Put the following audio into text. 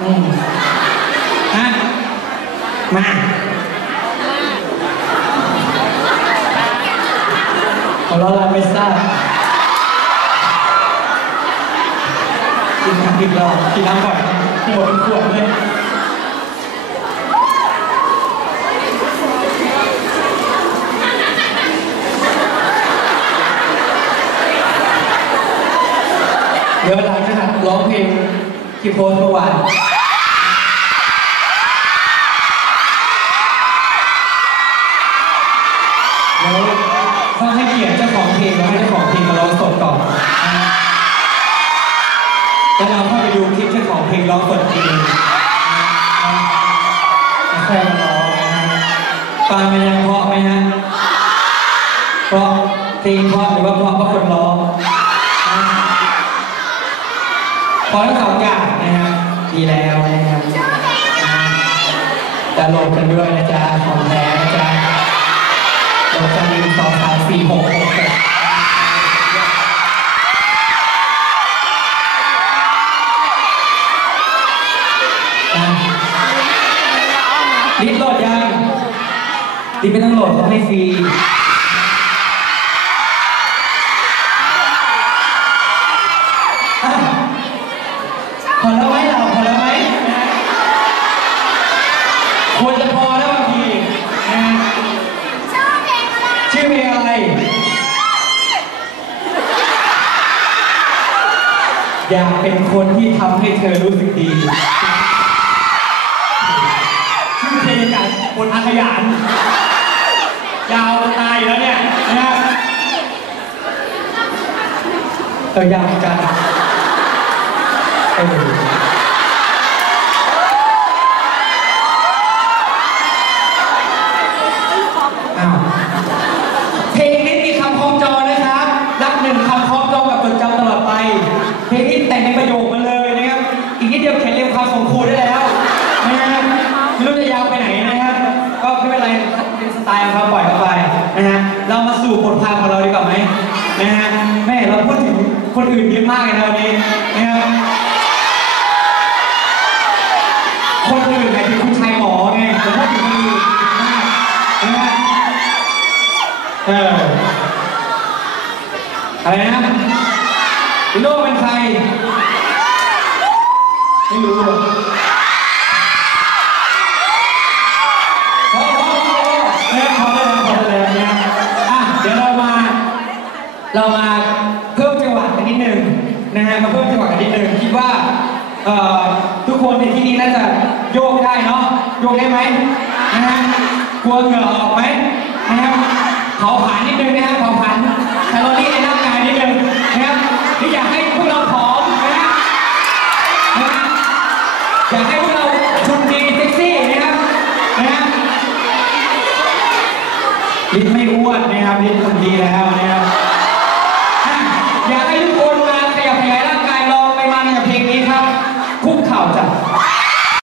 อืมฮะมาของเราเราไม่ทราบกินน้ำกินเรากินน้ำก่อนหมดเป็นขวดเลยเดี๋ยวหลังจากร้องเพลง ที่โพสต์เมื่อวานแล้วต้องให้เกียรติเจ้าของเพลงแล้วให้เจ้าของเพลงมาร้องสดก่อนแล้วเราเข้าไปดูคลิปเจ้าของเพลงร้องสดจริงแค่ร้องฟังมันยังเพราะไหมฮะเพราะเพลงเพราะหรือว่าเพราะเพราะคนร้องนะ พอทั้งสองอย่างนะครับดีแล้วนะครับนะจะลงกันด้วยนะจ๊ะของแท้นะจ๊ะเราจะมีสองสามสี่หกหกเจ็ดลิฟต์โหลดยังลิฟต์ไม่ต้องโหลดเขาให้ฟรีอะพอแล้วไหมเราพอแล้วไหมควรจะพอแล้วบางทีนะ ชื่อเพลงอะไร อยากเป็นคนที่ทำให้เธอรู้สึกดีชื่อเพลงจากบนอาขยานยาวตายอยู่แล้วเนี่ยนะเออยาวเหมือนกันเออ ไม่เป็นไรเป็นสไตล์ของเขาปล่อยเข้าไปนะฮะเรามาสู่บทพลงของเราดีกว่าไหมนะฮะแม่เราพูดถึงคนอื่นเยอะมากเลยนะวันนี้นะครับคนอื่นหมายถึงคุณชายหมอไงผมพูดถึงคนอื่นมากนะฮะเอออะไรนะพี่โน่เป็นใครไม่รู้ เรามาเพิ่มจังหวะกันนิดนึงนะฮะมาเพิ่มจังหวะกันนิดนึงคิดว่าเอ่อทุกคนในที่นี้น่าจะโยกได้เนาะโยกได้ไหมนะฮะกลัวเหงื่อออกไหมนะครับเผาผลาญนิดนึงนะฮะเผาผลาญแคลอรี่ในร่างกายนิดนึงนะครับที่อยากให้พวกเราผอมนะฮะนะฮะอยากให้พวกเราชุนดีเซ็กซี่นะครับนะฮะลิ้นไม่อ้วนนะครับลิ้นคนดีแล้วนะฮะ